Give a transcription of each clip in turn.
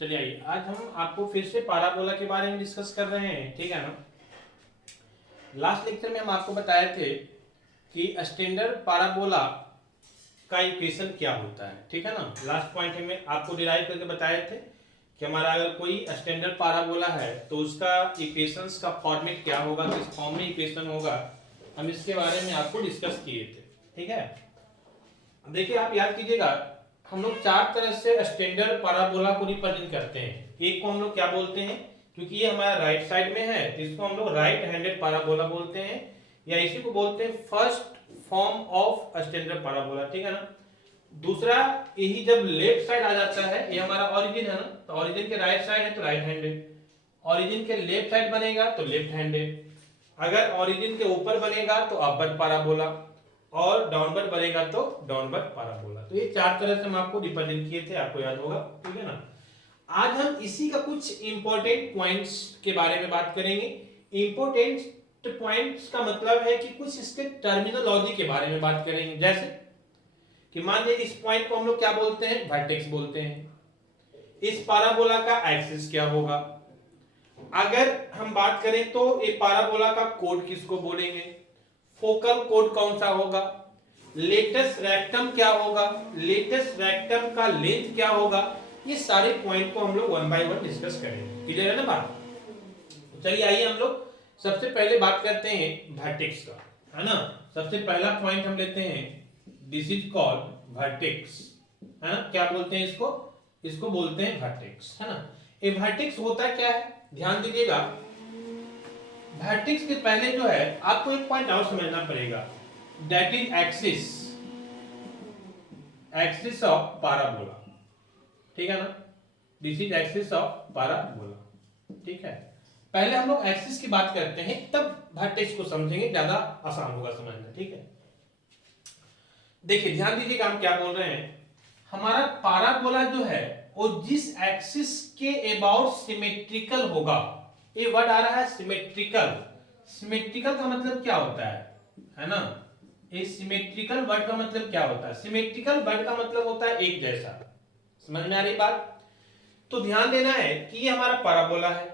चलिए आइए, आज हम आपको फिर से पाराबोला के बारे में डिस्कस कर रहे हैं, ठीक है ना। लास्ट लेक्चर में हम आपको बताए थे कि स्टैंडर्ड पाराबोला का इक्वेशन क्या होता है, ठीक है ना। लास्ट पॉइंट में आपको डिराइव करके बताए थे कि हमारा अगर कोई स्टैंडर्ड पाराबोला है तो उसका इक्वेशंस का फॉर्मेट क्या होगा, किस फॉर्म में इक्वेशन होगा, हम इसके बारे में आपको डिस्कस किए थे, ठीक है। देखिए आप याद कीजिएगा, हम लोग चार तरह से स्टैंडर्ड पाराबोला को रिप्रेजेंट करते हैं। एक को हम लोग क्या बोलते हैं, क्योंकि ये हमारा राइट साइड में है तो इसको हम लोग राइट हैंडेड पाराबोला बोलते हैं, या इसी को बोलते हैं first form of standard parabola, ठीक है ना। दूसरा, यही जब लेफ्ट साइड आ जाता है, ये हमारा ओरिजिन है ना, तो ओरिजिन के राइट साइड है तो राइट हैंडेड, ओरिजिन के लेफ्ट साइड बनेगा तो लेफ्ट हैंडेड, अगर ओरिजिन के ऊपर बनेगा तो अपवर्ड पाराबोला, और डाउनवर्ड बनेगा तो डाउनवर्ड पाराबोला। तो ये चार तरह से हम आपको रिप्रेजेंट किए थे, आपको याद होगा, ठीक है ना। आज हम इसी का कुछ इंपॉर्टेंट पॉइंट्स के बारे में बात करेंगे। इंपॉर्टेंट पॉइंट्स का मतलब है कि कुछ इसके टर्मिनोलॉजी के बारे में बात करेंगे। जैसे कि मान लीजिए इस पॉइंट को हम लोग क्या बोलते हैं, वर्टेक्स बोलते हैं। इस पाराबोला का एक्सिस क्या होगा, अगर हम बात करें तो ये पाराबोला का कोड किसको बोलेंगे, फोकल कोड कौन सा होगा, लेटेस्ट रेक्टम क्या होगा, लेटेस्ट रेक्टम का लेंथ क्या होगा, ये सारे पॉइंट को हम लोग वन बाय वन डिस्कस करेंगे। क्लियर है ना बात। चलिए आइए हम लोग सबसे पहले बात करते हैं वर्टेक्स का, है ना। सबसे पहला पॉइंट हम लेते हैं, दिस इज कॉल्ड वर्टेक्स, है ना। क्या बोलते हैं इसको, इसको बोलते हैं वर्टेक्स, है ना। ये वर्टेक्स होता क्या है, ध्यान दीजिएगा। वर्टेक्स के पहले जो है आपको एक पॉइंट और समझना पड़ेगा, that is axis, axis of parabola, ठीक है ना। This is axis of parabola, ठीक है। पहले हम लोग एक्सिस की बात करते हैं, तब वर्टेक्स को समझेंगे, ज्यादा आसान होगा समझना, ठीक है। देखिए ध्यान दीजिएगा, हम क्या बोल रहे हैं, हमारा पाराबोला जो है वो जिस एक्सिस के अबाउट सिमेट्रिकल होगा, ये वर्ड आ रहा है सिमेट्रिकल। सिमेट्रिकल का मतलब क्या होता है ना। ये सिमेट्रिकल वर्ड का मतलब क्या होता है, सिमेट्रिकल वर्ड का मतलब होता है एक जैसा। समझ में आ रही बात। तो ध्यान देना है कि ये हमारा पाराबोला है,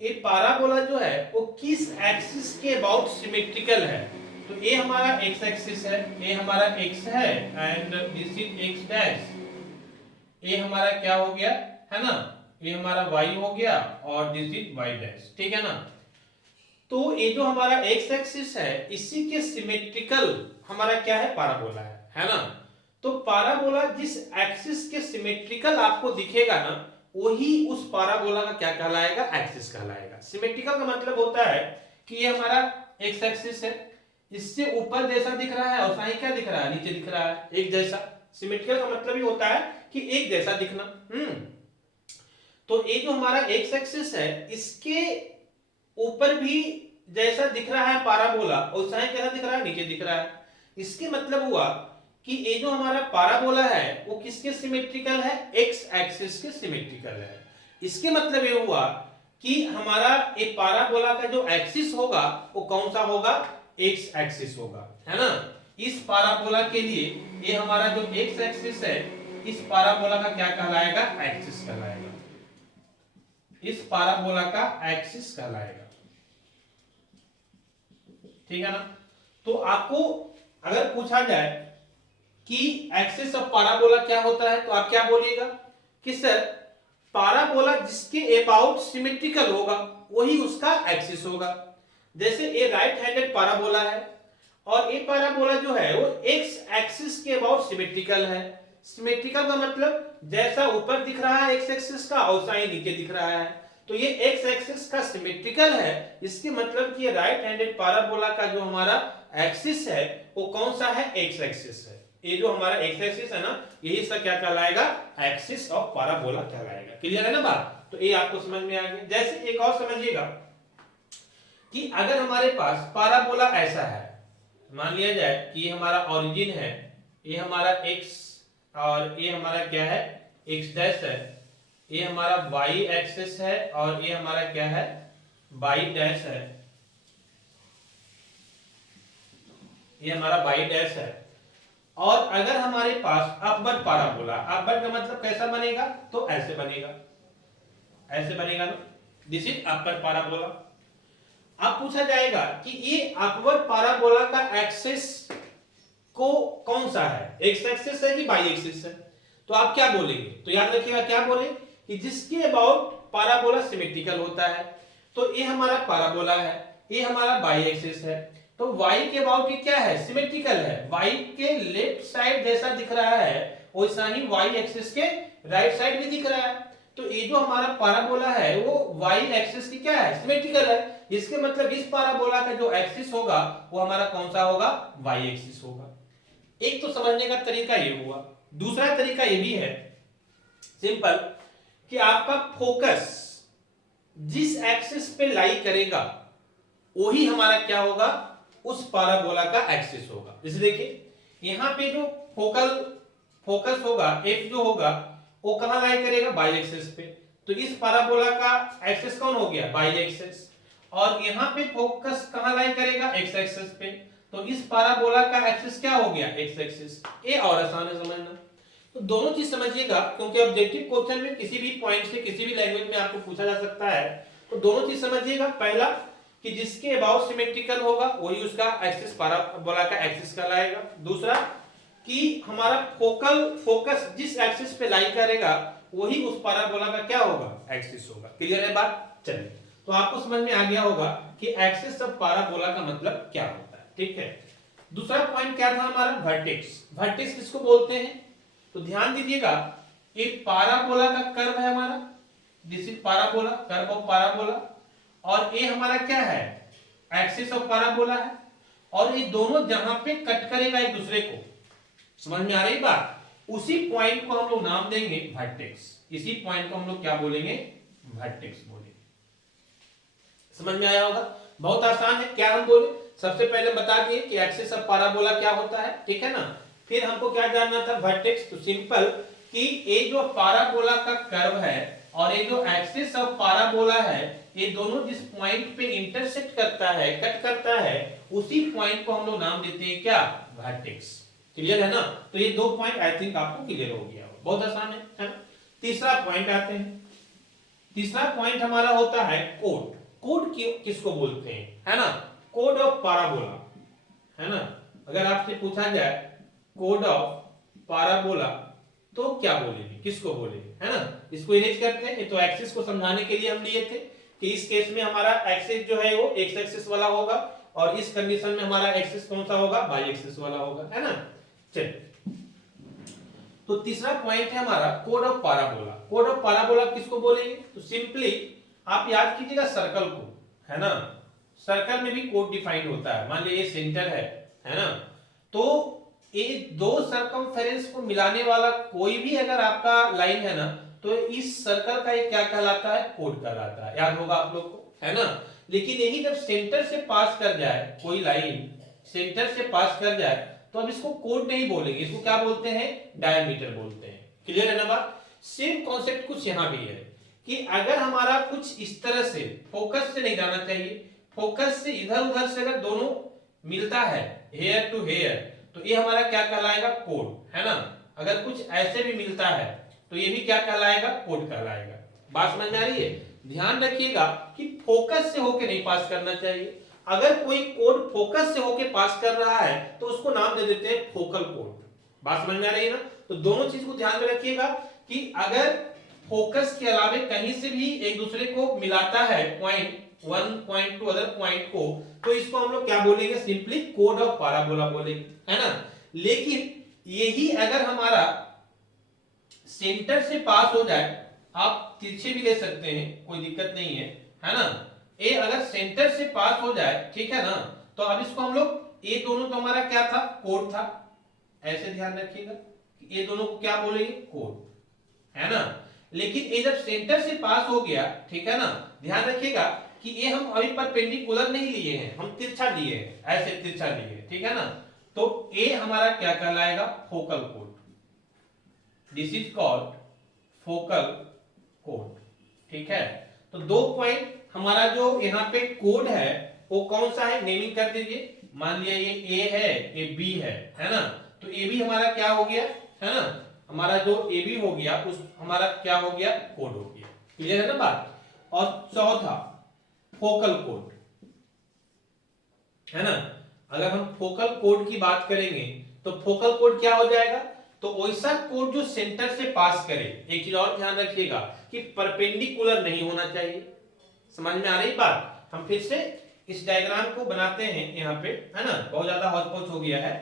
ये पाराबोला जो है वो किस एक्सिस के अबाउट सिमेट्रिकल है। तो ये हमारा एक्स एक्सिस है, ये हमारा एक्स है, and this is x dash, ये हमारा क्या हो गया, है ना, ये हमारा y हो गया, और दिस इज y डैश, ठीक है ना। तो ये जो हमारा एक्स एक्सिस है इसी के सिमेट्रिकल हमारा क्या है, पाराबोला है ना। तो पाराबोला जिस एक्सिस के सिमेट्रिकल आपको दिखेगा ना, वही उस पाराबोला का क्या कहलाएगा, एक्सिस कहलाएगा। सिमेट्रिकल का मतलब होता है कि ये हमारा एक्स एक्सिस है, इससे ऊपर जैसा दिख रहा है और साई क्या दिख रहा है, नीचे दिख रहा है, एक जैसा। सिमेट्रिकल का मतलब ही होता है कि एक जैसा दिखना। तो ये जो हमारा एक्स एक्सिस है इसके ऊपर भी जैसा दिख रहा है पाराबोला, और साई कैसा दिख रहा है, नीचे दिख रहा है। इसके मतलब हुआ कि ये जो हमारा पाराबोला है वो किसके सिमेट्रिकल है, एक्स एक्सिस के सिमेट्रिकल है। इसके मतलब ये हुआ कि हमारा ये पाराबोला का जो एक्सिस होगा वो कौन सा होगा, एक्स एक्सिस होगा, है ना। इस पाराबोला के लिए ये हमारा जो एक्स एक्सिस है इस पाराबोला का क्या कहलाएगा, एक्सिस कहलाएगा, इस पाराबोला का एक्सिस कहलाएगा, ठीक है ना। तो आपको अगर पूछा जाए कि एक्सिस ऑफ पाराबोला क्या होता है तो आप क्या बोलिएगा कि सर पाराबोला जिसके अबाउट सिमेट्रिकल होगा वही उसका एक्सिस होगा। जैसे ये राइट हैंडेड पाराबोला है और ये पाराबोला जो है वो एक्स एक्सिस के अबाउट सिमेट्रिकल है। सिमेट्रिकल का मतलब जैसा ऊपर दिख रहा है एक्स एक्सिस का वैसा ही नीचे दिख रहा है। तो ये एक्स एक्सिस का सिमेट्रिकल है, इसके मतलब कि ये राइट हैंडेड पाराबोला का जो हमारा एक्सिस है वो कौन सा है, एक्स एक्सिस है। ये जो हमारा एक्स एक्सिस है ना, यही इसका क्या कहलाएगा, एक्सिस ऑफ पाराबोला कहलाएगा। क्लियर है ना बात। तो ये आपको समझ में आ गया। जैसे एक और समझिएगा कि अगर हमारे पास पाराबोला ऐसा है, मान लिया जाए कि ये हमारा ओरिजिन है, ये हमारा एक्स और ये हमारा क्या है, एक्स डैश है, ये हमारा y एक्सिस है और ये हमारा क्या है, y डैश है, ये हमारा y डैश है। और अगर हमारे पास अपवर्ड पाराबोला, अपवर्ड का मतलब कैसा बनेगा, तो ऐसे बनेगा, ऐसे बनेगा ना, दिस इज अपर पैराबोला। अब पूछा जाएगा कि ये अपवर्ड पैराबोला का एक्सिस को कौन सा है, एक्स एक्सिस है कि वाई एक्सिस है। तो आप क्या बोलेंगे, तो याद रखिएगा क्या बोले कि जिसके अबाउट पैराबोला सिमेट्रिकल होता है। तो ये हमारा पैराबोला है, ये हमारा वाई एक्सिस है। तो वाई के अबाउट ये क्या है, सिमेट्रिकल है। वाई के लेफ्ट साइड जैसा दिख रहा है वैसा ही वाई एक्सिस के राइट साइड भी दिख रहा है। तो ये जो हमारा पैराबोला है वो वाई एक्सिस की क्या है, सिमेट्रिकल है। इसके मतलब इस पैराबोला का जो एक्सिस होगा वो हमारा कौन सा होगा, वाई एक्सिस होगा। एक तो समझने का तरीका ये हुआ। दूसरा तरीका ये भी है सिंपल कि आपका फोकस जिस एक्सिस पे लाई करेगा वही हमारा क्या होगा, उस पैराबोला का एक्सिस होगा। जैसे देखिए यहां पे जो फोकस होगा एफ जो होगा वो कहां लाई करेगा, वाई एक्सिस पे। तो इस पैराबोला का एक्सिस कौन हो गया, वाई एक्सिस। और यहां पे फोकस कहां लाई करेगा, एक्स एक्सिस पे। तो इस पैराबोला का एक्सिस क्या हो गया, एक्स एक्सिस। ये और आसान है समझना। तो दोनों चीज समझिएगा क्योंकि ऑब्जेक्टिव क्वेश्चन में किसी भी पॉइंट से किसी भी लैंग्वेज में आपको पूछा जा सकता है। तो दोनों चीज समझिएगा, पहला कि जिसके अबाउट सिमेट्रिकल होगा वही उसका एक्सिस पैराबोला का एक्सिस कहलाएगा। दूसरा कि हमारा फोकस जिस एक्सिस पे लाई करेगा वही उस पैराबोला का क्या होगा, एक्सिस होगा। क्लियर है बात, चलिए तो आपको समझ में आ गया होगा कि एक्सिस ऑफ पैराबोला का मतलब क्या होता है। ठीक है, दूसरा पॉइंट क्या था हमारा, वर्टेक्स। वर्टेक्स किसको बोलते हैं, तो ध्यान दीजिएगा एक पैराबोला का कर्व है हमारा, this is parabola, curve of parabola. और ये हमारा क्या है, एक्सिस ऑफ पैराबोला है। और ये दोनों जहां पे कट करेगा एक दूसरे को, समझ में आ रही बात, उसी पॉइंट को हम लोग नाम देंगे वर्टेक्स। इसी पॉइंट को हम लोग क्या बोलेंगे, वर्टेक्स बोलेंगे। समझ में आया होगा, बहुत आसान है। क्या हम बोले, सबसे पहले बता दिए कि एक्सिस ऑफ पैराबोला क्या होता है, ठीक है ना। फिर हमको क्या जानना था, वर्टेक्स। तो सिंपल कि ये जो पैराबोला का कर्व है और ये जो एक्सिस ऑफ पैराबोला है, ये दोनों जिस पॉइंट पे इंटरसेक्ट करता है, कट करता है, उसी पॉइंट को हम लोग नाम देते हैं क्या, वर्टेक्स। क्लियर है ना। तो ये दो पॉइंट आई थिंक आपको क्लियर हो गया, बहुत आसान है ना। तीसरा पॉइंट आते हैं। तीसरा पॉइंट हमारा होता है कोड। कोड किसको बोलते हैं, है ना, कोड ऑफ पैराबोला, है ना। अगर आपसे पूछा जाए कोड ऑफ पैराबोला तो क्या बोलेंगे, किसको बोलेंगे, है ना। इसको इरेज करते हैं। ये तो एक्सिस को समझाने के लिए हम लिए थे कि इस केस में हमारा एक्सिस जो है वो एक्स एक्सिस वाला होगा और इस कंडीशन में हमारा एक्सिस कौन सा होगा, वाई एक्सिस वाला होगा, है ना। चलिए, तो तीसरा पॉइंट है हमारा code of parabola. Code of parabola किसको बोलेंगे, तो सिंपली आप याद कीजिएगा सर्कल को, है ना। सर्कल में भी कोड डिफाइंड होता है। मान लीजिए ये सेंटर है ना। तो ये दो सर्कमफेरेंस को मिलाने वाला कोई भी अगर आपका लाइन है ना, तो इस सर्कल का ये क्या कहलाता है, कोड कहलाता है। याद होगा आप लोग को, है ना। लेकिन यही जब सेंटर से पास कर जाए कोई लाइन, सेंटर से पास कर जाए, तो अब इसको कोड नहीं बोलेंगे, इसको क्या बोलते हैं, डायमीटर बोलते हैं। क्लियर है ना बात। सेम कॉन्सेप्ट कुछ यहां भी है कि अगर हमारा कुछ इस तरह से, फोकस से नहीं जाना चाहिए, फोकस से इधर उधर से अगर दोनों मिलता है, हेयर टू हेयर, तो ये हमारा क्या कहलाएगा, कोड, है ना। अगर कुछ ऐसे भी मिलता है तो ये भी क्या कहलाएगा, कोड कहलाएगा। बात समझ में आ रही है। ध्यान रखिएगा कि फोकस से होके नहीं पास करना चाहिए। अगर कोई कोड फोकस से होके पास कर रहा है तो उसको नाम दे देते हैं फोकल कोड। बात समझ में आ रही है ना। तो दोनों चीज को ध्यान में रखिएगा कि अगर फोकस के अलावे कहीं से भी एक दूसरे को मिलाता है point, one point two other point को, तो इसको हम लोग क्या बोलेंगे, सिंपली कोड ऑफ पैराबोला बोलेंगे, है ना। लेकिन यही अगर हमारा सेंटर से पास हो जाए, आप तिरछे भी ले सकते हैं, कोई दिक्कत नहीं है ना। ए अगर सेंटर से पास हो जाए, ठीक है ना, तो अब इसको हम लोग, ये दोनों तो हमारा क्या था, कोड था। ऐसे ध्यान रखिएगा, ये दोनों को क्या बोलेंगे, कोड, है ना। लेकिन ये जब सेंटर से पास हो गया, ठीक है ना, ध्यान रखिएगा कि ये हम अभी परपेंडिकुलर नहीं लिए हैं, हम तिरछा लिए हैं, ऐसे तिरछा लिए हैं, ठीक है ना। तो ये हमारा क्या कहलाएगा, focal code. This is called focal code, ठीक है। तो दो पॉइंट हमारा जो यहाँ पे कोड है वो कौन सा है, नेमिंग कर दीजिए। मान लिया ये ए है, ये बी है ना। तो ए भी हमारा क्या हो गया, है ना, हमारा जो ए बी हो गया उस हमारा क्या हो गया, कोड हो गया। क्लियर है ना बात। और चौथा फोकल कोड, है ना। अगर हम फोकल कोड की बात करेंगे तो फोकल कोड क्या हो जाएगा, तो वैसा कोड जो सेंटर से पास करे। एक चीज और ध्यान रखिएगा कि परपेंडिकुलर नहीं होना चाहिए। समझ में आ रही बात। हम फिर से इस डायग्राम को बनाते हैं यहाँ पे, है ना, बहुत ज्यादा हौच पौच हो गया है।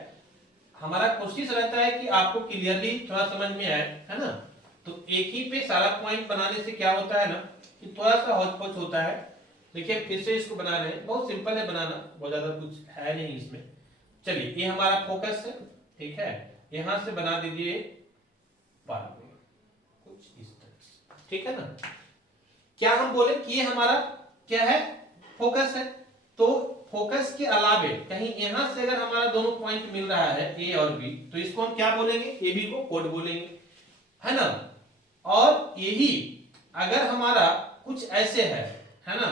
हमारा कोशिश रहता है कि आपको क्लियरली थोड़ा समझ में आए, है ना। तो एक ही पे सारा पॉइंट बनाने से क्या होता है ना कि थोड़ा सा हौच पौच होता है। देखिए फिर से इसको बना रहे हैं, बहुत सिंपल है बनाना, बहुत ज्यादा कुछ है नहीं इसमें। चलिए ये हमारा फोकस है, ठीक है। यहां से बना दीजिए पाराबोला कुछ इस तरह से, ठीक है ना। क्या हम बोले कि ये हमारा क्या है, फोकस है। तो फोकस के अलावे कहीं यहां से अगर हमारा दोनों पॉइंट मिल रहा है ए और बी, तो इसको हम क्या बोलेंगे, ए बी को कोड बोलेंगे, है ना। और यही अगर हमारा कुछ ऐसे है ना,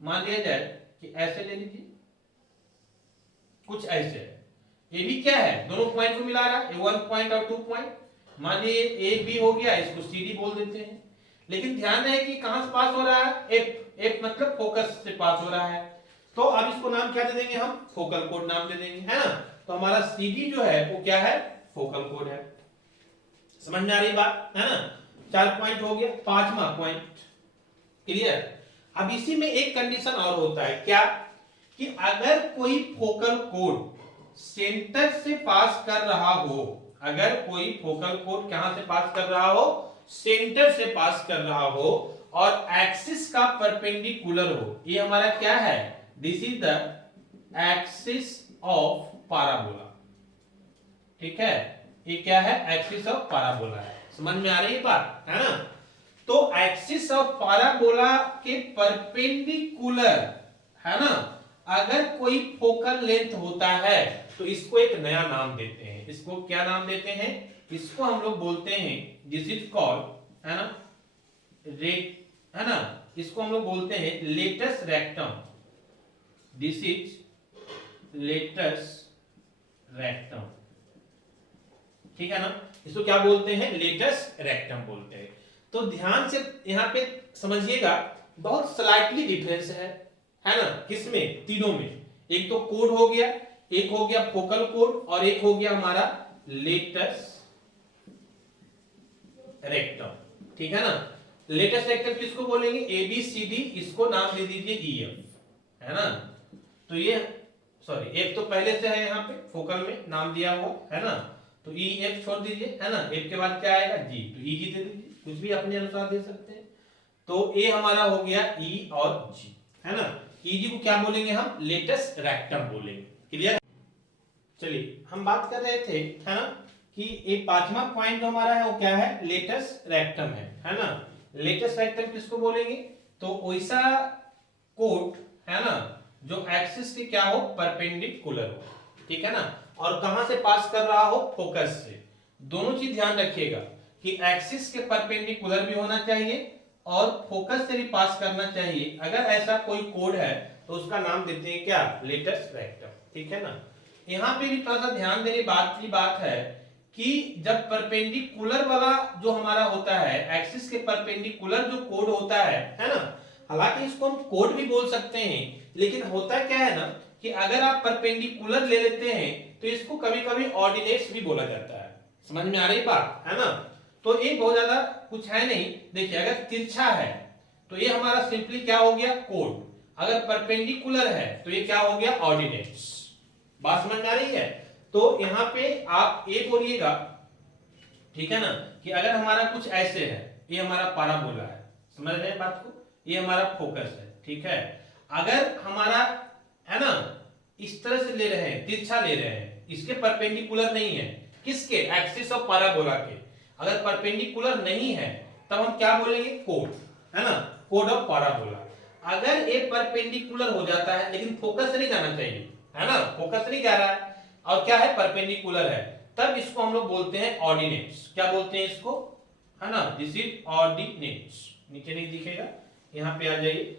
मान लिया जाए कि ऐसे ले लीजिए, कुछ ऐसे है, ये भी क्या है, दोनों पॉइंट को मिला रहा है, 1 पॉइंट और 2 पॉइंट। मान लीजिए ए बी हो गया, इसको सी डी बोल देते हैं। लेकिन ध्यान है कि कहां से पास हो रहा है, एफ, एफ मतलब फोकस से पास हो रहा है। तो अब इसको नाम क्या दे देंगे हम, फोकल कोड नाम दे देंगे, है ना। तो हमारा सी डी जो है वो क्या है, फोकल कोड है। समझ में आ रही बात, है ना। 4 पॉइंट हो गया, 5वां पॉइंट, क्लियर। अब इसी में एक कंडीशन और होता है, क्या, कि अगर कोई फोकल कोड सेंटर से पास कर रहा हो, अगर कोई फोकल कोड कहां से पास कर रहा हो, सेंटर से पास कर रहा हो, और एक्सिस का परपेंडिकुलर हो, ये हमारा क्या है, this is the axis of parabola, ठीक है। ये क्या है, एक्सिस ऑफ पाराबोला है। समझ में आ रही है बात, है ना। तो एक्सिस ऑफ पाराबोला के परपेंडिकुलर, है ना, अगर कोई फोकल लेंथ होता है तो इसको एक नया नाम देते हैं। इसको क्या नाम देते हैं, इसको हम लोग बोलते हैं, दिस इज कॉल्ड, है ना, है ना, इसको हम लोग बोलते हैं latus rectum. This is latus rectum, ठीक है ना। इसको क्या बोलते हैं, लेटस रेक्टम बोलते हैं। तो ध्यान से यहां पे समझिएगा, बहुत स्लाइटली डिफरेंस है ना, किसमें, तीनों में। एक तो कोड हो गया, एक हो गया फोकल कोड, और एक हो गया हमारा लेटस रेक्टम, ठीक है ना। लेटस रेक्टम किसको बोलेंगे, ए बी सी डी, इसको नाम दे दीजिए ई एफ, है ना। तो ये सॉरी, एफ तो पहले से है यहाँ पे फोकल में नाम दिया हुआ, है ना। तो ई एफ छोड़ दीजिए, है ना। एफ के बाद क्या आएगा, जी, तो ई जी दे दीजिए, कुछ भी अपने अनुसार दे सकते हैं। तो ए हमारा हो गया ई और जी, है ना। ई जी को क्या बोलेंगे हम, लेटस रेक्टम बोलेंगे, क्लियर। चलिए हम बात कर रहे थे, है ना, कि एक 5वां पॉइंट हमारा है वो क्या है, लेटस रेक्टम है ना। लेटस रेक्टम किसको बोलेंगे, तो वैसा कोड, है ना, जो एक्सिस के क्या हो, परपेंडिकुलर हो, ठीक है ना। और कहां से पास कर रहा हो, फोकस से। दोनों चीज ध्यान रखिएगा कि एक्सिस के परपेंडिकुलर भी होना चाहिए और फोकस से भी पास करना चाहिए। अगर ऐसा कोई कोड है तो उसका नाम देते हैं क्या, लेटस रेक्टम, ठीक है ना। यहाँ पे भी थोड़ा सा ध्यान देने की बात है कि जब परपेंडिकुलर वाला जो हमारा होता है, एक्सिस के परपेंडिकुलर जो कोड होता है ना, हालांकि इसको हम कोड भी बोल सकते हैं, लेकिन होता क्या है ना कि अगर आप परपेंडिकुलर ले लेते हैं तो इसको कभी कभी ऑर्डिनेट्स भी बोला जाता है। समझ में आ रही बात, है ना। तो ये बहुत ज्यादा कुछ है नहीं। देखिए अगर तिरछा है तो ये हमारा सिंपली क्या हो गया, कोड। अगर परपेंडिकुलर है तो ये क्या हो गया, ऑर्डिनेट्स। बात समझ में आ रही है। तो यहां पे आप ये बोलिएगा, ठीक है ना, कि अगर हमारा कुछ ऐसे है, ये हमारा पाराबोला है, समझ रहे हैं बात को, ये हमारा फोकस है, ठीक है। अगर हमारा, है ना, इस तरह से ले रहे हैं, तिरछा ले रहे हैं, इसके परपेंडिकुलर नहीं है, किसके, एक्सिस ऑफ पाराबोला के। अगर परपेंडिकुलर नहीं है तब हम क्या बोलेंगे, कोड, है ना, कोड ऑफ पाराबोला। अगर ये परपेंडिकुलर हो जाता है लेकिन फोकस नहीं जाना चाहिए, है ना, फोकस नहीं जा रहा है और क्या है, परपेंडिकुलर है, तब इसको हम लोग बोलते हैं ऑर्डिनेट्स। क्या बोलते हैं इसको, है ना, दिस इज ऑर्डिनेट्स। नीचे नहीं दिखेगा, यहां पे आ जाइए।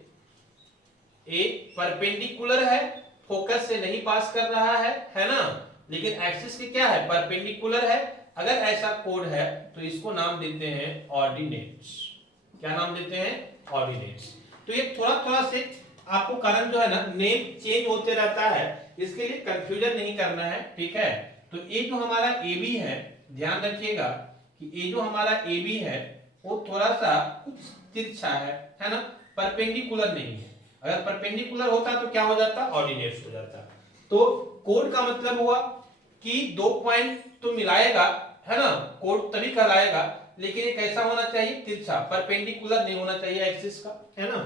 ए परपेंडिकुलर है, फोकस से नहीं पास कर रहा है ना, लेकिन एक्सिस के क्या है, परपेंडिकुलर है। अगर ऐसा कोड है तो इसको नाम देते हैं ऑर्डिनेट्स, क्या नाम देते हैं, ऑर्डिनेट्स। तो ये थोड़ा थोड़ा से आपको कारण जो है ना नेम चेंज होते रहता है, इसके लिए कंफ्यूजन नहीं करना है, ठीक है। तो ये जो हमारा ए बी है, ध्यान रखिएगा कि ये जो हमारा ए बी है वो थोड़ा सा कुछ तिरछा है ना, परपेंडिकुलर नहीं है। अगर परपेंडिकुलर होता तो क्या हो जाता, ऑर्डिनेट्स हो जाता। तो कोड का मतलब हुआ कि दो पॉइंट तो मिलाएगा, है ना, कोड तभी कहलाएगा, लेकिन ये कैसा होना चाहिए, तिरछा, परपेंडिकुलर नहीं होना चाहिए एक्सिस का, है ना।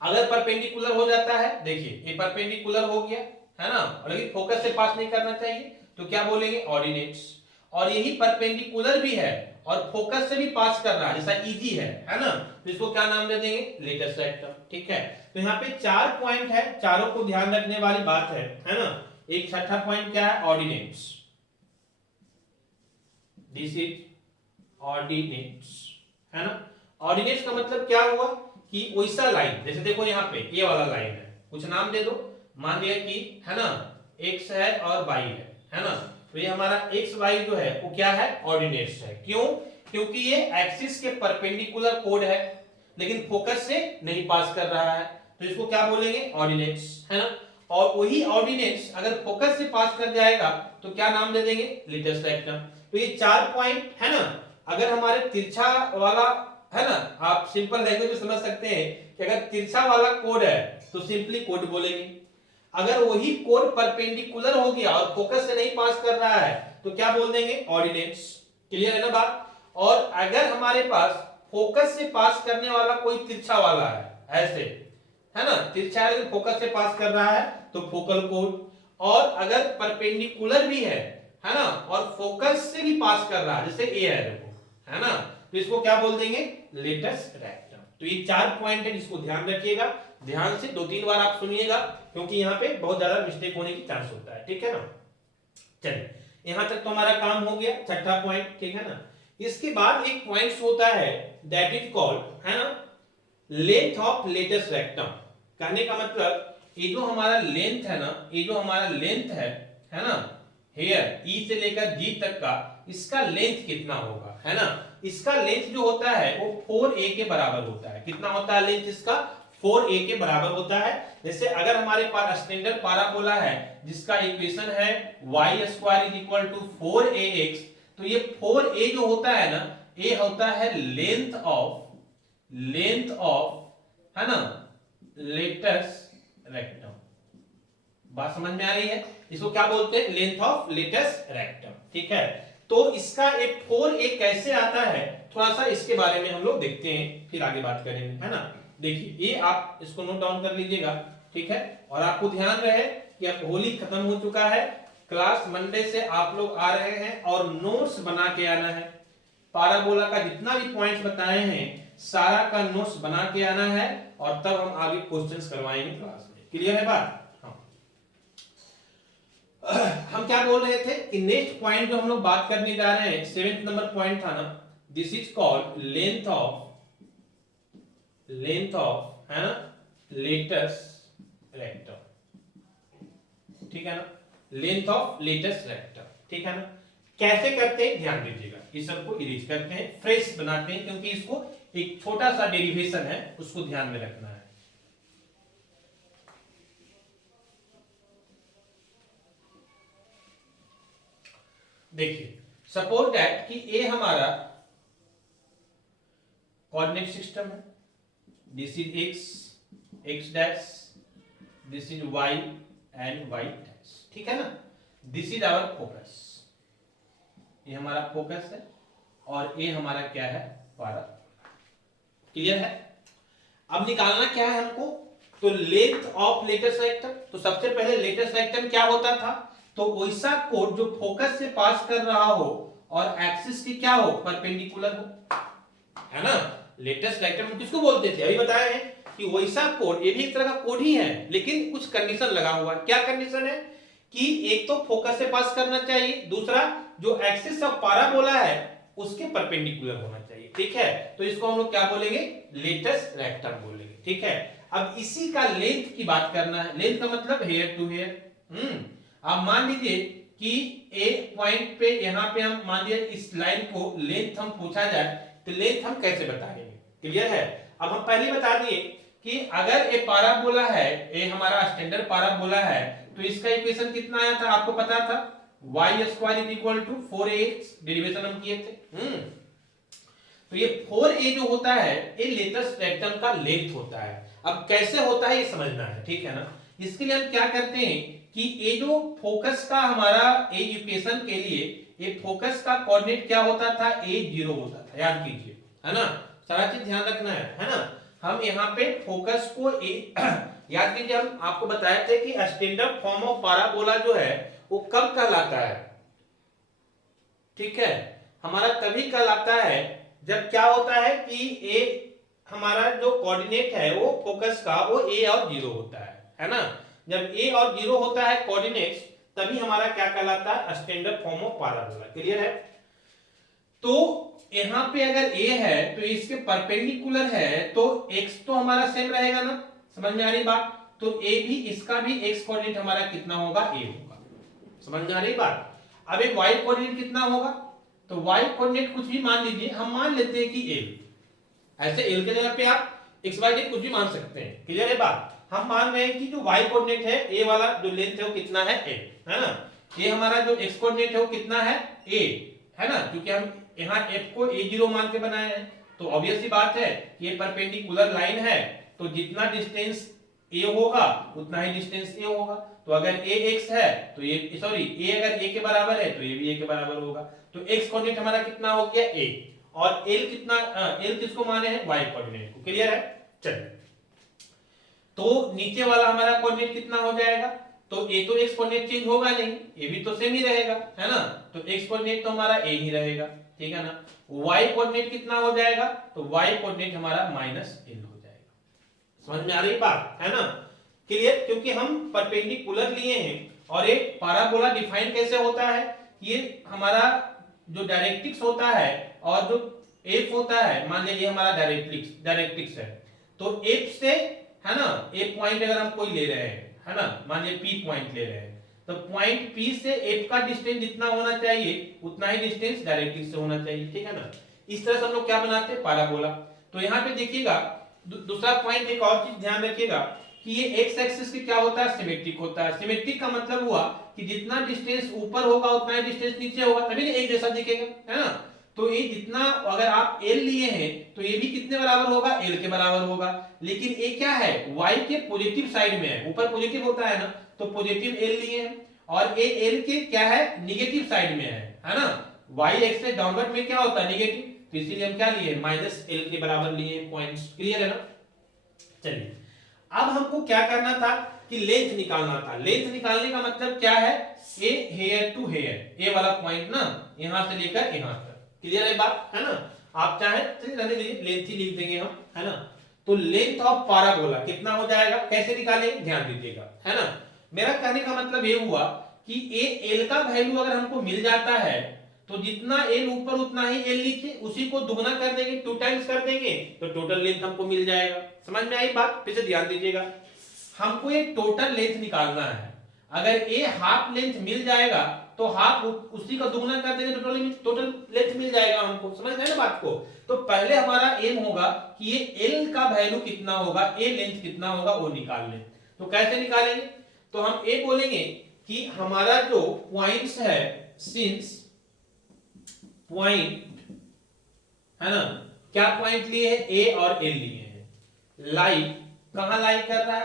अगर परपेंडिकुलर हो जाता है, देखिए ये परपेंडिकुलर हो गया, है ना, और लेकिन फोकस से पास नहीं करना चाहिए, तो क्या बोलेंगे, ऑर्डिनेट्स। और यही परपेंडिकुलर भी है और फोकस से भी पास कर रहा है, जैसा इजी है ना, तो इसको क्या नाम दे देंगे, लेटेस्ट रेक्टम, ठीक है। तो यहाँ पे 4 पॉइंट है, चारों को ध्यान रखने वाली बात है ना। एक छठा पॉइंट क्या है, ऑर्डिनेट्स, दिस इज ऑर्डिनेट्स, है ना। ऑर्डिनेट्स का मतलब क्या हुआ कि वैसा लाइन, जैसे देखो यहाँ पे ये वाला लाइन है, कुछ नाम दे दो, मान लिया कि, है ना, x है और y है ना। तो ये हमारा x y जो है वो क्या है, ऑर्डिनेट्स है। क्यों, क्योंकि ये एक्सिस के परपेंडिकुलर कोड है, लेकिन फोकस से नहीं पास कर रहा है, तो इसको क्या बोलेंगे, ऑर्डिनेट्स, है ना। और वही ऑर्डिनेट्स अगर फोकस से पास कर जाएगा तो क्या नाम दे देंगे, लेटेस्ट रेक्टम। तो ये 4 पॉइंट है ना। अगर हमारे तिरछा वाला है ना, आप सिंपल लैंग्वेज में समझ सकते हैं कि अगर तिरछा वाला कोड है तो सिंपली कोड बोलेंगे। अगर वही कोड परपेंडिकुलर हो गया और फोकस से नहीं पास कर रहा है तो क्या बोल देंगे, ऑर्डिनेट्स। क्लियर है ना बात। और अगर हमारे पास फोकस से पास करने वाला कोई तिरछा वाला है, ऐसे, है ना, तिरछा है लेकिन फोकस से पास कर रहा है तो फोकल कोड। और अगर परपेंडिकुलर भी है ना, और फोकस से भी पास कर रहा है, जैसे ए है देखो, है ना, तो इसको क्या बोल देंगे, लेटेस्ट रेक्टम। तो ये 4 पॉइंट है, जिसको ध्यान रखिएगा, ध्यान से 2-3 बार आप सुनिएगा, क्योंकि यहाँ पे बहुत ज्यादा मिस्टेक होने की चांस होता है, ठीक है ना। चलिए यहां तक तो हमारा काम हो गया, छठा पॉइंट, ठीक है ना। इसके बाद एक पॉइंट होता है दैट इज कॉल्ड, है ना, लेंथ ऑफ लेटेस्ट रेक्टम। कहने का मतलब ये जो हमारा लेंथ है ना, ये जो हमारा लेंथ है ना, हेयर ई से लेकर जी तक का, इसका लेंथ कितना होगा, है ना। इसका लेंथ जो होता है वो 4a के बराबर होता है। कितना होता है लेंथ इसका, 4a के बराबर होता है। जैसे अगर हमारे पास स्टैंडर्ड पाराबोला है जिसका इक्वेशन है y² = 4ax, तो ये 4a जो होता है ना, ये होता है लेंथ ऑफ, है ना, लेटेस्ट रेक्टम। बात समझ में आ रही है, इसको क्या बोलते हैं, लेंथ ऑफ लेटेस्ट रेक्टम, ठीक है। तो इसका एक 4a कैसे आता है, थोड़ा सा इसके बारे में हम लोग देखते हैं, फिर आगे बात करेंगे, है ना। देखिए ये आप इसको नोट डाउन कर लीजिएगा, ठीक है। और आपको ध्यान रहे कि अब होली खत्म हो चुका है, क्लास मंडे से आप लोग आ रहे हैं और नोट्स बना के आना है। पाराबोला का जितना भी पॉइंट्स बताए हैं सारा का नोट्स बना के आना है, और तब हम आगे क्वेश्चंस करवाएंगे क्लास में। क्लियर है बात। हम क्या बोल रहे थे कि नेक्स्ट पॉइंट जो हम लोग बात करने जा रहे हैं, 7th नंबर पॉइंट था ना, this is called length of, है ना, लेटेस्ट रेक्टम, ठीक है ना, लेंथ ऑफ लेटेस्ट रेक्टम, ठीक है ना। कैसे करते हैं ध्यान दीजिएगा, इस सबको इरेज करते हैं, फ्रेश बनाते हैं, क्योंकि इसको एक छोटा सा डेरिवेशन है उसको ध्यान में रखना है। देखिए सपोज दैट कि ए हमारा कोऑर्डिनेट सिस्टम है, this is x dash, this is y and y dash, ठीक है ना। दिस इज आवर फोकस, ये हमारा फोकस है और ये हमारा क्या है, पारा। क्लियर है। अब निकालना क्या है हमको, तो लेंथ ऑफ लेटेस्ट रेक्टम। तो सबसे पहले लेटेस्ट रेक्टम क्या होता था, तो वैसा कोड जो फोकस से पास कर रहा हो और एक्सिस की क्या हो, परपेंडिकुलर हो, है ना। लेटेस्ट रेक्टम किसको बोलते थे, अभी बताया है कि वैसा कोड, ये भी एक तरह का कोड ही है, लेकिन कुछ कंडीशन लगा हुआ है। क्या कंडीशन है कि एक तो फोकस से पास करना चाहिए, दूसरा जो एक्सिस ऑफ पाराबोला है उसके परपेंडिकुलर होना चाहिए, ठीक है। तो इसको हम लोग क्या बोलेंगे, लेटेस्ट रेक्टम बोलेंगे, ठीक है। अब इसी का लेंथ की बात करना है, लेंथ का मतलब हेयर टू हेयर। अब मान लीजिए कि एक पॉइंट पे, यहां पे हम मान लीजिए इस लाइन को लेंथ हम पूछा जाए, तो लेंथ हम कैसे बताएंगे, क्लियर है। अब हम पहले बता दिए कि अगर ये पाराबोला है, ये हमारा स्टैंडर्ड पाराबोला है, तो इसका इक्वेशन कितना आया था आपको पता था, y square is equal to 4ax, derivation हम किए थे। तो ये 4a जो होता है ये लेटेस्ट रेक्टम का लेंथ होता है। अब कैसे होता है ये समझना है, ठीक है ना। इसके लिए हम क्या करते हैं कि ये जो फोकस का हमारा इक्वेशन के लिए ये फोकस का कोऑर्डिनेट क्या होता था, a0 होता था, याद कीजिए, है ना, सारा चीज ध्यान रखना है ना। हम यहाँ पे फोकस को याद कीजिए, हम आपको बताए थे कि स्टैंडर्ड फॉर्म ऑफ पाराबोला जो है वो कब कहलाता है, ठीक है, हमारा तभी कहलाता है जब क्या होता है कि ए हमारा जो कोऑर्डिनेट है वो फोकस का वो a और 0 होता है ना। जब a और 0 होता है कोऑर्डिनेट्स, तभी हमारा क्या कहलाता है, standard form of parabola. Clear है। तो यहां पे अगर a है तो इसके परपेंडिकुलर है तो x तो हमारा सेम रहेगा ना, समझ में आ रही बात। तो a भी, इसका भी x कोऑर्डिनेट हमारा कितना होगा, a होगा, समझ में आ रही बात। अब एक y कोऑर्डिनेट कितना होगा, तो y कोऑर्डिनेट कुछ भी मान लीजिए, हम मान लेते हैं कि l, ऐसे l के जगह पे आप x y z कुछ भी मान सकते हैं। क्लियर है बात। हम मान रहे हैं कि जो y कोऑर्डिनेट है a वाला जो लेंथ है वो कितना है, a, है ना। ये हमारा जो x कोऑर्डिनेट है वो कितना है, a, है ना, क्योंकि हम यहाँ f को a0 मान के बनाए हैं। तो ऑब्वियस सी बात है ये परपेंडिकुलर लाइन है, तो जितना डिस्टेंस a होगा उतना ही डिस्टेंस a होगा। तो अगर a x है तो ये, सॉरी, a अगर a के बराबर है तो ये भी a के बराबर होगा। तो x कोऑर्डिनेट हमारा कितना हो गया, a, और l कितना, l किसको माने हैं, y कोऑर्डिनेट को। क्लियर है। चलिए, तो नीचे वाला हमारा कोऑर्डिनेट कितना हो जाएगा, तो a तो x कोऑर्डिनेट चेंज होगा नहीं, ये भी तो सेम ही रहेगा, है ना। तो x कोऑर्डिनेट तो हमारा a ही रहेगा, ठीक है ना। y कोऑर्डिनेट कितना हो जाएगा, तो y कोऑर्डिनेट हमारा -l हो जाएगा। समझ में आ रही बात, है ना, क्लियर। क्योंकि हम परपेंडिकुलर लिए हैं, और एक पाराबोला डिफाइन कैसे होता है, ये हमारा जो डायरेक्ट्रिक्स होता है और जो f होता है, मान लीजिए हमारा डायरेक्ट्रिक्स है, तो f से, है ना, एक पॉइंट अगर हम कोई ले रहे हैं, है ना, मान लीजिए p पॉइंट ले रहे हैं, तो पॉइंट p से f का डिस्टेंस जितना होना चाहिए उतना ही डिस्टेंस डायरेक्ट्रिक्स से होना चाहिए, ठीक है ना। इस तरह से हम लोग क्या बनाते हैं, पाराबोला। तो यहाँ पे देखिएगा दूसरा पॉइंट, एक और चीज ध्यान रखिएगा कि ये एक्स एक्सिस की क्या होता है, सिमेट्रिक होता है। सिमेट्रिक का मतलब हुआ कि जितना डिस्टेंस ऊपर होगा उतना ही डिस्टेंस नीचे होगा, तभी एक जैसा दिखेगा, है ना। तो ये जितना, अगर आप l लिए हैं तो ये भी कितने बराबर होगा, l के बराबर होगा। लेकिन ये क्या है, y के पॉजिटिव साइड में है, ऊपर पॉजिटिव होता है ना, तो पॉजिटिव l लिए हैं, और ये l के क्या है, निगेटिव साइड में है ना। y एक्स से डाउनवर्ड में क्या होता है, निगेटिव, तो इसीलिए हम क्या लिए, -l के बराबर लिए पॉइंट्स। क्लियर है ना। चलिए, अब हमको क्या करना था कि लेंथ निकालना था। लेंथ निकालने का मतलब क्या है, ए हेयर टू हेयर, ए वाला पॉइंट ना यहां से लेकर यहां तक। क्लियर है बात, है ना। आप चाहे चलिए रहने दीजिए, लेंथ ही लिख देंगे हम, है ना। तो लेंथ ऑफ पाराबोला कितना हो जाएगा, कैसे निकालेंगे, ध्यान दीजिएगा, है ना। मेरा कहने का मतलब ये हुआ कि ए एल का वैल्यू अगर हमको मिल जाता है तो जितना एल ऊपर उतना ही एल नीचे, उसी को दुगना कर देंगे, 2 टाइम्स कर देंगे, तो टोटल लेंथ हमको मिल जाएगा। समझ में आई बात, फिर से ध्यान दीजिएगा, हमको ये टोटल लेंथ निकालना है। अगर ए हाफ लेंथ मिल जाएगा तो हाफ उसी का दुगना कर देंगे, टोटल लेंथ मिल जाएगा हमको। समझ गए ना बात को। तो पहले हमारा एम होगा कि ये एल का वैल्यू कितना होगा, ए लेंथ कितना होगा वो निकाल लें। तो कैसे निकालेंगे, तो हम ए बोलेंगे कि हमारा जो पॉइंट्स है, सिंस पॉइंट, है ना, क्या पॉइंट लिए हैं, ए और एल लिए हैं, लाई कहां लाई कर रहा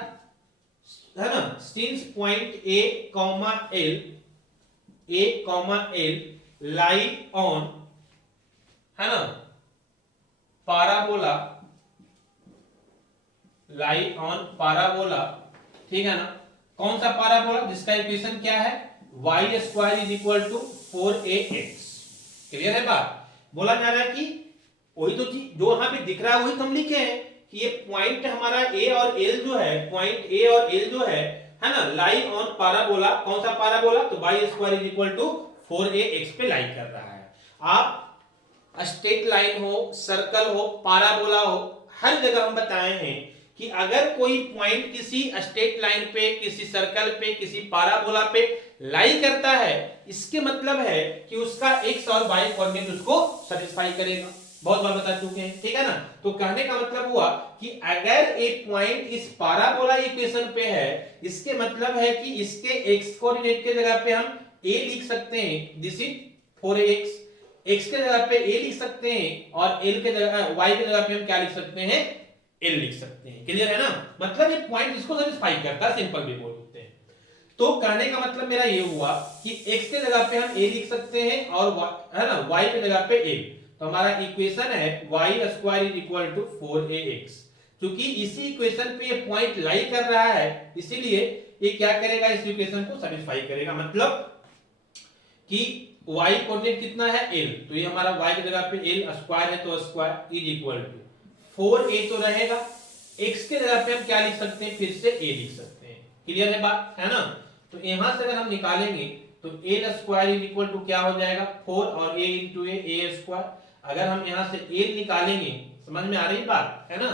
है ना, since point A comma L, A comma L lie on, है ना, पाराबोला, लाई ऑन पाराबोला, ठीक है ना। कौन सा पाराबोला, जिसका इक्वेशन क्या है, y square is equal to 4ax। Clear है बात। बोला जा रहा है कि वही तो चीज जो यहां पे दिख रहा है वही तो हम लिखे हैं कि ये पॉइंट हमारा a और l जो है, पॉइंट a और l जो है ना, लाई ऑन पाराबोला। कौन सा पाराबोला, तो y square is equal to 4ax पे लाई कर रहा है। आप स्ट्रेट लाइन हो, सर्कल हो, पाराबोला हो, हर जगह हम बताए हैं कि अगर कोई पॉइंट किसी स्ट्रेट लाइन पे, किसी सर्कल पे, किसी पाराबोला पे लाई करता है, इसके मतलब है कि उसका x और y कोऑर्डिनेट उसको सेटिस्फाई करेगा। बहुत बार बता चुके हैं, ठीक है ना। तो कहने का मतलब हुआ कि अगर एक पॉइंट इस पाराबोला इक्वेशन पे है, इसके मतलब है कि इसके x कोऑर्डिनेट के जगह पे हम a लिख सकते हैं, दिस इज 4ax, x के जगह पे a लिख सकते हैं और l के जगह y के जगह पे हम क्या लिख सकते हैं, l लिख सकते हैं। क्लियर है ना, मतलब ये पॉइंट इसको सेटिस्फाई करता है, सिंपल भी बोल सकते हैं। तो कहने का मतलब मेरा ये हुआ कि x के जगह पे हम a लिख सकते हैं और है ना y के जगह पे a, तो हमारा इक्वेशन है y square is equal to 4ax। क्योंकि इसी इक्वेशन पे ये पॉइंट लाई कर रहा है, इसीलिए ये क्या करेगा, इस इक्वेशन को सेटिस्फाई करेगा। मतलब कि y कोऑर्डिनेट कितना है l, तो ये हमारा y की जगह पे l स्क्वायर है, तो square is equal to 4a तो रहेगा, x के जगह पे हम क्या लिख सकते हैं, फिर से a लिख सकते हैं। क्लियर है बात, है ना। तो यहां से अगर हम निकालेंगे तो a square is equal to क्या हो जाएगा, 4 और a इंटू a स्क्वायर। अगर हम यहां से a निकालेंगे, समझ में आ रही बात, है ना।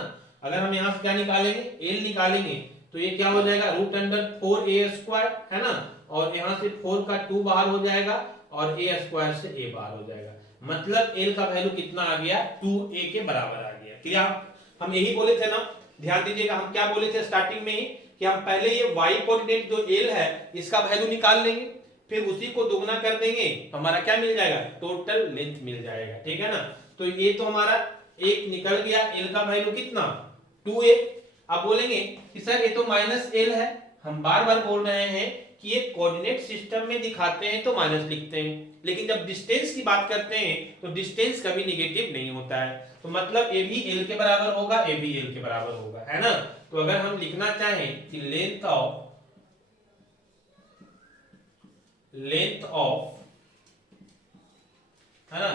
अगर हम यहां से क्या निकालेंगे, l निकालेंगे, तो ये क्या हो जाएगा, रूट अंडर 4a स्क्वायर, है ना। और यहां से 4 का 2 बाहर हो जाएगा और a स्क्वायर से a बाहर हो जाएगा। मतलब l का वैल्यू कितना आ गया, 2a के बराबर आ गया। क्लियर, हम यही बोले थे ना, ध्यान दीजिएगा, हम क्या बोले थे स्टार्टिंग में ही कि हम पहले ये y कोऑर्डिनेट जो l है इसका वैल्यू निकाल लेंगे, फिर उसी को दोगुना कर देंगे, हमारा क्या मिल जाएगा, टोटल लेंथ मिल जाएगा, ठीक है ना। तो ये तो हमारा एक निकल गया, l का वैल्यू कितना, 2a। अब बोलेंगे कि सर ये तो माइनस l है, हम बार बार बोल रहे हैं कि ये कोऑर्डिनेट सिस्टम में दिखाते हैं तो माइनस लिखते हैं, लेकिन जब डिस्टेंस की बात करते हैं तो डिस्टेंस कभी नेगेटिव नहीं होता है। तो मतलब a भी l के बराबर होगा, a भी l के बराबर होगा, है ना। तो अगर हम लिखना चाहें कि लेंथ ऑफ है ना,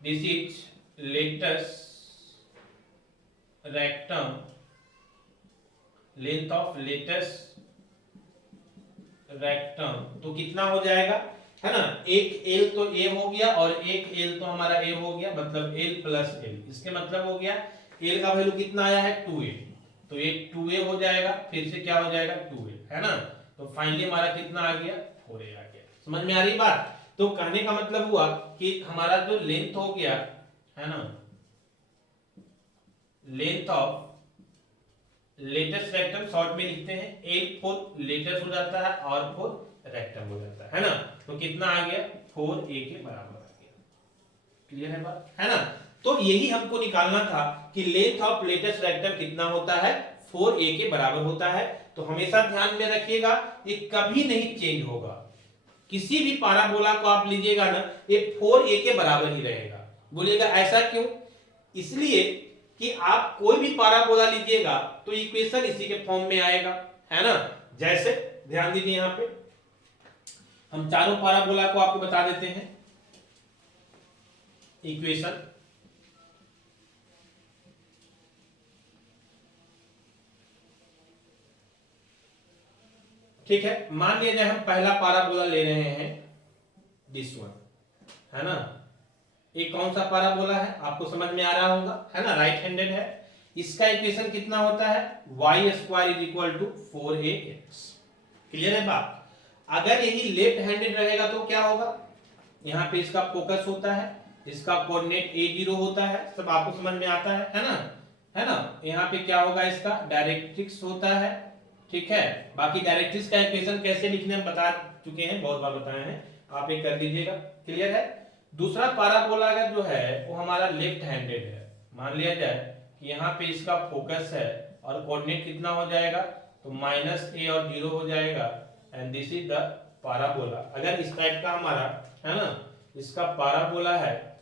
this is latus rectum, length of latus rectum, तो कितना हो जाएगा, है ना। एक l तो a हो गया और एक l तो हमारा a हो गया, मतलब l प्लस l। इसके मतलब हो गया l का वैल्यू कितना आया है, 2a, तो ये 2a हो जाएगा, फिर से क्या हो जाएगा, 2a, है ना। तो फाइनली हमारा कितना आ गया, 4a आ गया। समझ में आ रही बात। तो कहने का मतलब हुआ कि हमारा जो लेंथ हो गया, है ना, length of latus rectum, short में लिखते हैं, एक 4 लेटेस्ट हो जाता है और 4 रेक्टम हो जाता है ना। तो कितना आ गया, 4a के बराबर आ गया। क्लियर है बात, है ना। तो यही हमको निकालना था कि लेंथ ऑफ लेटेस्ट रेक्टम कितना होता है, 4a के बराबर होता है। तो हमेशा ध्यान में रखिएगा, ये कभी नहीं चेंज होगा। किसी भी पाराबोला को आप लीजिएगा ना, ये 4a के बराबर ही रहेगा। बोलिएगा ऐसा क्यों, इसलिए कि आप कोई भी पाराबोला लीजिएगा तो इक्वेशन इसी के फॉर्म में आएगा, है ना। जैसे ध्यान दीजिए, यहां पे हम चारों पाराबोला को आपको बता देते हैं इक्वेशन। ठीक है, मान लिया जाए हम पहला पाराबोला ले रहे हैं, दिस वन, है ना। ये कौन सा पाराबोला है, आपको समझ में आ रहा होगा, है ना, राइट हैंडेड है। इसका इक्वेशन कितना होता है, y square is equal to 4ax। Clear है बात। अगर यही लेफ्ट हैंडेड रहेगा तो क्या होगा, यहाँ पे इसका फोकस होता है, इसका कोऑर्डिनेट a0 होता है, सब आपको समझ में आता है ना, है ना। यहाँ पे क्या होगा, इसका डायरेक्ट्रिक्स होता है, ठीक है। बाकी डायरेक्ट्रिक्स का इक्वेशन कैसे लिखने हम बता चुके हैं, बहुत बार बताए हैं, आप ये कर लीजिएगा। क्लियर है। दूसरा पाराबोला अगर जो है वो हमारा लेफ्ट हैंडेड है, मान लिया जाए कि यहाँ पे इसका फोकस है और कोऑर्डिनेट कितना हो जाएगा, तो -a और 0 हो जाएगा, and this is the parabola. अगर इस टाइप का हमारा, है ना, इसका पाराबोला है,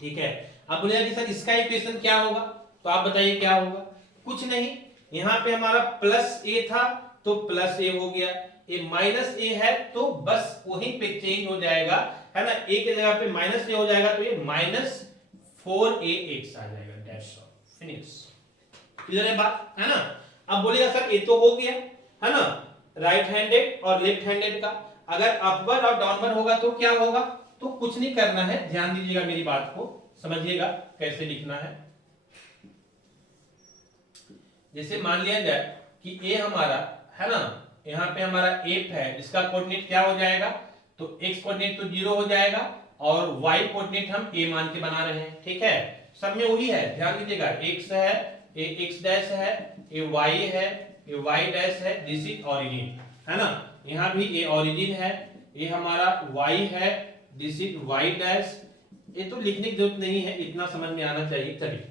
ठीक है। अब बोलिए कि सर इसका इक्वेशन क्या होगा, तो आप बताइए क्या होगा। कुछ नहीं, यहाँ पे हमारा +a था तो +a हो गया, ये -a है तो बस वहीं पे चेंज हो जाएगा, है ना। a के जगह पे -a हो जाएगा तो ये -4ax आ जाएगा, दैट्स ऑल, फिनिश। क्लियर है बात, है ना। अब बोलिएगा सर ये तो हो गया, है ना, राइट हैंडेड और लेफ्ट हैंडेड का। अगर अपवर्ड और डाउनवर्ड होगा तो क्या होगा, तो कुछ नहीं करना है, ध्यान दीजिएगा मेरी बात को, समझिएगा कैसे लिखना है। जैसे मान लिया जाए कि a हमारा, है ना, यहाँ पे हमारा f है, इसका कोऑर्डिनेट क्या हो जाएगा, तो x कोऑर्डिनेट तो 0 हो जाएगा और y कोऑर्डिनेट हम a मान के बना रहे हैं, ठीक है। सब में वही है, ध्यान दीजिएगा, x है, a x डैश है, a y है, a y डैश है, दिस इज ओरिजिन, है ना। यहाँ भी a ओरिजिन है, ये हमारा y है, दिस इज y डैश। ये तो लिखने की जरूरत नहीं है, इतना समझ में आना चाहिए। चलिए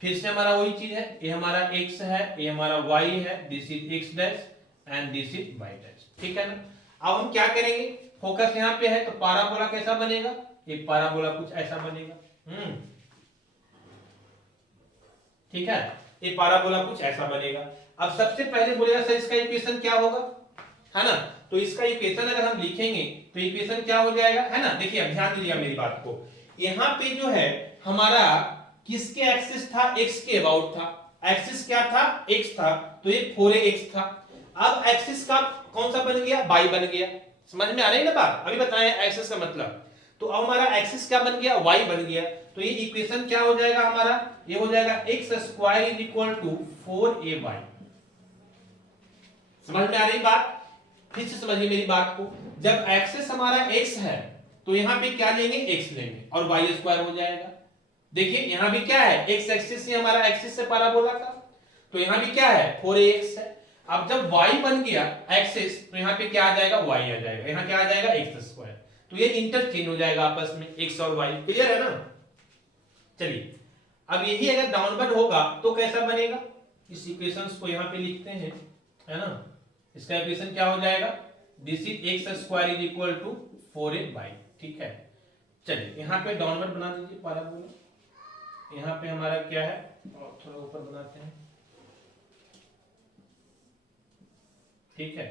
फिर से हमारा वही चीज है, ये हमारा x है, ये हमारा y है, this is x dash and this is y dash, ठीक है ना। अब हम क्या करेंगे, फोकस यहाँ पे है तो पाराबोला कैसा बनेगा, ये पाराबोला कुछ ऐसा बनेगा, ठीक है, ये पाराबोला कुछ ऐसा बनेगा। अब सबसे पहले बोलेगा सर इसका इक्वेशन क्या होगा, है ना। तो इसका इक्वेशन अगर हम लिखेंगे तो इक्वेशन क्या हो जाएगा, है ना। देखिए अब ध्यान दीजिएगा मेरी बात को, यहाँ पे जो है हमारा किसके एक्सिस था, x के अबाउट था, एक्सिस क्या था, x था, तो ये 4x था। अब एक्सिस का कौन सा बन गया, y बन गया। समझ में आ रही है ना बात, अभी बताएं एक्सिस का मतलब। तो अब हमारा एक्सिस क्या बन गया, y बन गया। तो ये इक्वेशन क्या हो जाएगा हमारा, ये हो जाएगा x square is equal to 4ay। समझ में आ रही बात, फिर से समझिए मेरी बात को। जब एक्सिस हमारा x है तो यहाँ पे क्या लेंगे, x लेंगे और y स्क्वायर हो जाएगा। देखिए यहाँ भी क्या है, x एक्सिस से हमारा एक्सिस से पाराबोला का, तो यहाँ भी क्या है 4ax है। अब जब y बन गया एक्सिस तो यहाँ पे क्या आ जाएगा, y आ जाएगा, यहाँ क्या आ जाएगा x स्क्वायर। तो ये इंटरचेंज हो जाएगा आपस में, x और y, क्लियर है ना। चलिए अब यही अगर डाउनवर्ड होगा तो कैसा बनेगा, इस इक्वेशंस को यहाँ पे लिखते हैं, है ना। इसका इक्वेशन क्या हो जाएगा, this is x square is equal to 4ay, ठीक है। चलिए यहाँ पे डाउनवर्ड बना दीजिए पाराबोला। यहाँ पे हमारा क्या है, और थोड़ा ऊपर बनाते हैं, ठीक है।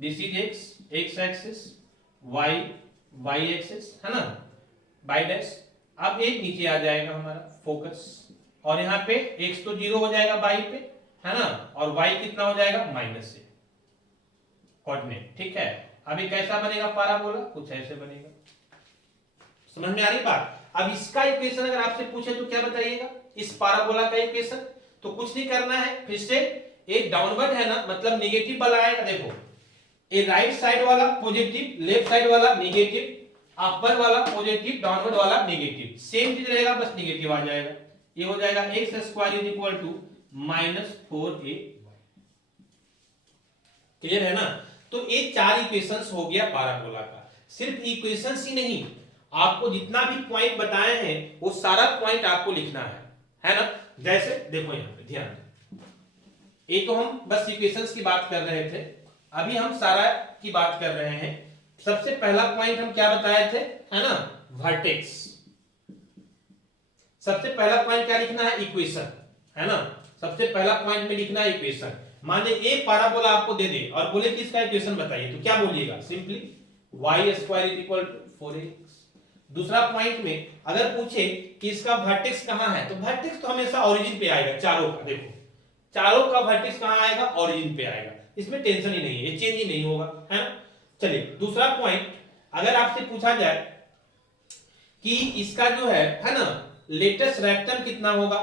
This is x axis, y axis, है ना, y डैश। अब एक नीचे आ जाएगा हमारा फोकस, और यहाँ पे x तो 0 हो जाएगा y पे, है ना, और y कितना हो जाएगा माइनस से कोऑर्डिनेट, ठीक है। अभी कैसा बनेगा पाराबोला, कुछ ऐसे बनेगा। समझ में आ रही बात। अब इसका इक्वेशन अगर आपसे पूछे तो क्या बताइएगा, इस पाराबोला का इक्वेशन। तो कुछ नहीं करना है, फिर से एक डाउनवर्ड है ना, मतलब नेगेटिव वाला आएगा। देखो ये राइट साइड वाला पॉजिटिव, लेफ्ट साइड वाला नेगेटिव, अपर वाला पॉजिटिव, डाउनवर्ड वाला नेगेटिव, सेम चीज रहेगा, बस नेगेटिव आ जाएगा। ये हो जाएगा x square is equal to -4ay। Clear है ना। तो ये चार इक्वेशंस हो गया पाराबोला का। सिर्फ इक्वेशंस ही नहीं, आपको जितना भी पॉइंट बताए हैं वो सारा पॉइंट आपको लिखना है ना। जैसे देखो यहाँ पे ध्यान, ये तो हम बस इक्वेशंस की बात कर रहे थे, अभी हम सारा की बात कर रहे हैं। सबसे पहला पॉइंट हम क्या बताए थे, है ना, वर्टेक्स। सबसे पहला पॉइंट क्या लिखना है, इक्वेशन, है ना। सबसे पहला पॉइंट में लिखना है इक्वेशन। माने एक पाराबोला आपको दे दे और बोले कि इसका इक्वेशन बताइए, तो क्या बोलिएगा, simply y square is equal to 4x। दूसरा पॉइंट में अगर पूछे कि इसका वर्टेक्स कहां है, तो वर्टेक्स तो हमेशा ओरिजिन पे आएगा चारों का। देखो चारों का वर्टेक्स कहां आएगा, ओरिजिन पे आएगा, इसमें टेंशन ही नहीं है, ये चेंज ही नहीं होगा, है ना। चलिए दूसरा पॉइंट, अगर आपसे पूछा जाए कि इसका जो है ना, लेटेस्ट रेक्टम कितना होगा,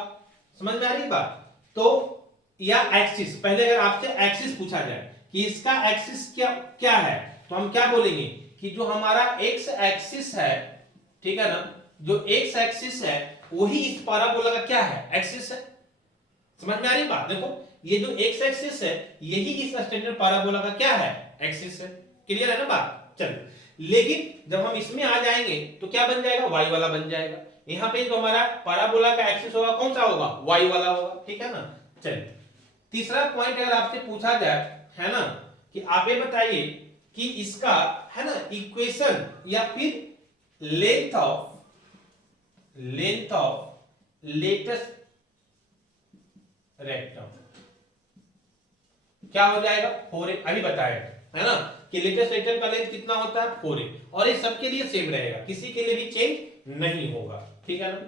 समझ में आ रही बात। तो या एक्सिस, पहले अगर आपसे एक्सिस पूछा जाए कि इसका एक्सिस क्या है, तो हम क्या बोलेंगे कि जो हमारा एक्स एक्सिस है, ठीक है ना, जो एक्स एक्सिस है वही इस पाराबोला का क्या है, एक्सिस है। समझ में आ रही बात। देखो ये जो एक्स एक्सिस है यही इस स्टैंडर्ड पाराबोला का क्या है, एक्सिस है। क्लियर है ना बात। चलो लेकिन जब हम इसमें आ जाएंगे तो क्या बन जाएगा, वाई वाला बन जाएगा। यहाँ पे जो हमारा पाराबोला का एक्सिस होगा कौन सा होगा, वाई वाला होगा, ठीक है ना। चलिए तीसरा पॉइंट अगर आपसे पूछा जाए, है ना, कि आप ये बताइए कि इसका, है ना, इक्वेशन या फिर लेंथ ऑफ लेटेस्ट रेक्टम क्या हो जाएगा, 4a। अभी बताया है ना कि लेटेस्ट रेक्टम का लेंथ कितना होता है, 4a, और ये सबके लिए सेम रहेगा, किसी के लिए भी चेंज नहीं होगा, ठीक है ना।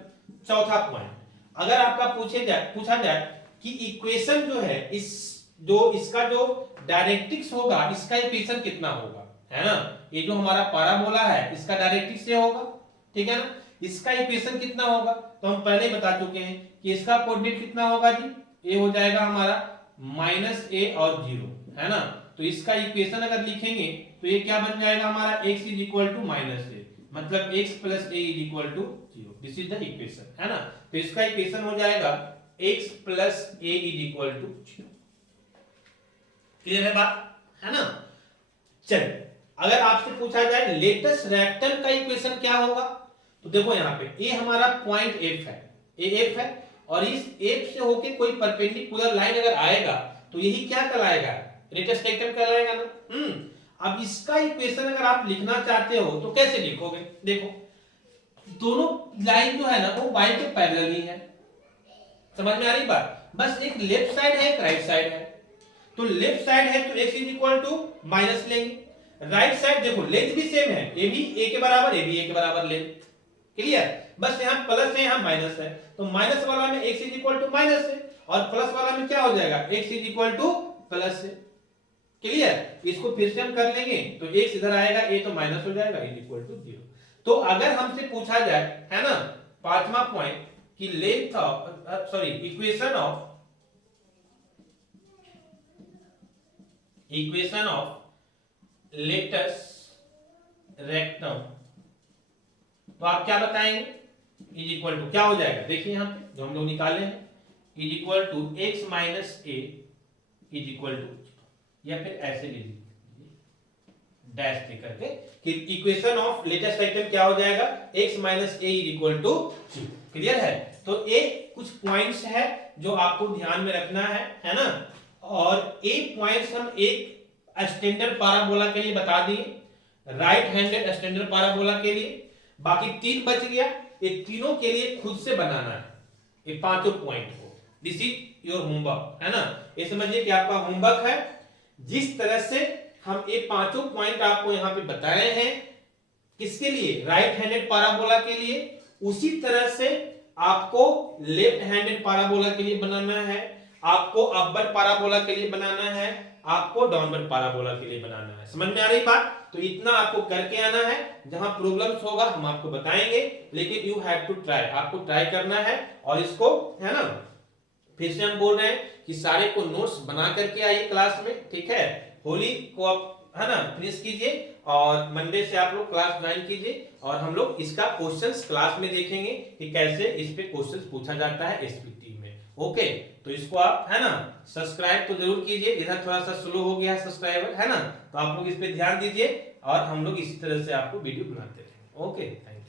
चौथा पॉइंट, अगर आपका पूछा जाए कि इक्वेशन जो है इसका जो डायरेक्ट्रिक्स होगा, इसका इक्वेशन कितना होगा, है ना। ये जो हमारा पाराबोला है इसका डायरेक्ट्रिक्स से होगा, ठीक है ना। इसका इक्वेशन कितना होगा, तो हम पहले ही बता चुके हैं कि इसका कोऑर्डिनेट कितना होगा जी, ये हो जाएगा हमारा -a और 0, है ना। तो इसका इक्वेशन अगर लिखेंगे तो ये क्या बन जाएगा हमारा, x is equal to -a, मतलब x plus a is equal to 0। This is the equation, है ना। तो इसका इक्वेशन हो जाएगा x plus a is equal to 0। Clear है बात, है ना। चलिए, अगर आपसे पूछा जाए लेटेस्ट रेक्टम का इक्वेशन क्या होगा, तो देखो यहाँ पे a हमारा पॉइंट f है, a f है, और इस f से होके कोई परपेंडिकुलर लाइन अगर आएगा तो यही क्या कहलाएगा, लेटेस्ट रेक्टम कहलाएगा ना। अब इसका इक्वेशन अगर आप लिखना चाहते हो तो कैसे लिखोगे, देखो दोनों लाइन जो है ना वो y के पैरेलल ही है, समझ में आ रही बात। बस एक लेफ्ट साइड है एक राइट साइड है, तो लेफ्ट साइड है तो x is equal to minus लेंगे, राइट साइड देखो लेंथ भी सेम है, a भी a के बराबर a भी a के बराबर लेंथ। क्लियर, बस यहाँ प्लस है यहाँ माइनस है, तो माइनस वाला में x is equal to minus है और प्लस वाला में क्या हो जाएगा, x is equal to plus है। क्लियर, इसको फिर से हम कर लेंगे तो x इधर आएगा, a तो माइनस हो जाएगा, इज इक्वल टू 0। तो अगर हमसे पूछा जाए, है ना, पांचवा पॉइंट कि length of equation of latus rectum, तो आप क्या बताएंगे, इज इक्वल टू क्या हो जाएगा, देखिए यहाँ पे जो हम लोग निकाले हैं, is equal to x minus a is equal to, या फिर ऐसे लीजिए डैश दे करके कि इक्वेशन ऑफ लेटेस्ट रेक्टम क्या हो जाएगा, x minus a is equal to 0। Clear है। तो ये कुछ पॉइंट्स है जो आपको ध्यान में रखना है ना। और एक पॉइंट्स हम एक स्टैंडर्ड पाराबोला के लिए बता दिए, राइट हैंडेड स्टैंडर्ड पाराबोला के लिए, बाकी 3 बच गया, ये तीनों के लिए खुद से बनाना है ये पांचों पॉइंट को। दिस इज योर होमवर्क, है ना। ये समझिए कि आपका होमवर्क है, जिस तरह से हम ये पांचों पॉइंट आपको यहाँ पे बताए हैं, किसके लिए, राइट हैंडेड पाराबोला के लिए, उसी तरह से आपको लेफ्ट हैंडेड पाराबोला के लिए बनाना है, आपको अपवर्ड पाराबोला के लिए बनाना है, आपको डाउनवर्ड पाराबोला के लिए बनाना है। समझ में आ रही बात। तो इतना आपको करके आना है, जहां प्रॉब्लम्स होगा हम आपको बताएंगे, लेकिन यू हैव टू ट्राई, आपको ट्राई करना है। और इसको, है ना, फिर से हम बोल रहे हैं कि सारे को नोट्स बना करके आइए क्लास में, ठीक है। होली को आप, है ना, फिनिश कीजिए और मंडे से आप लोग क्लास ज्वाइन कीजिए, और हम लोग इसका क्वेश्चंस क्लास में देखेंगे कि कैसे इस पे क्वेश्चंस पूछा जाता है एसपीटी में। ओके, तो इसको आप, है ना, सब्सक्राइब तो जरूर कीजिए, इधर थोड़ा सा स्लो हो गया सब्सक्राइबर, है ना, तो आप लोग इस पे ध्यान दीजिए और हम लोग इसी तरह से आपको वीडियो बनाते रहेंगे। Okay, thank you.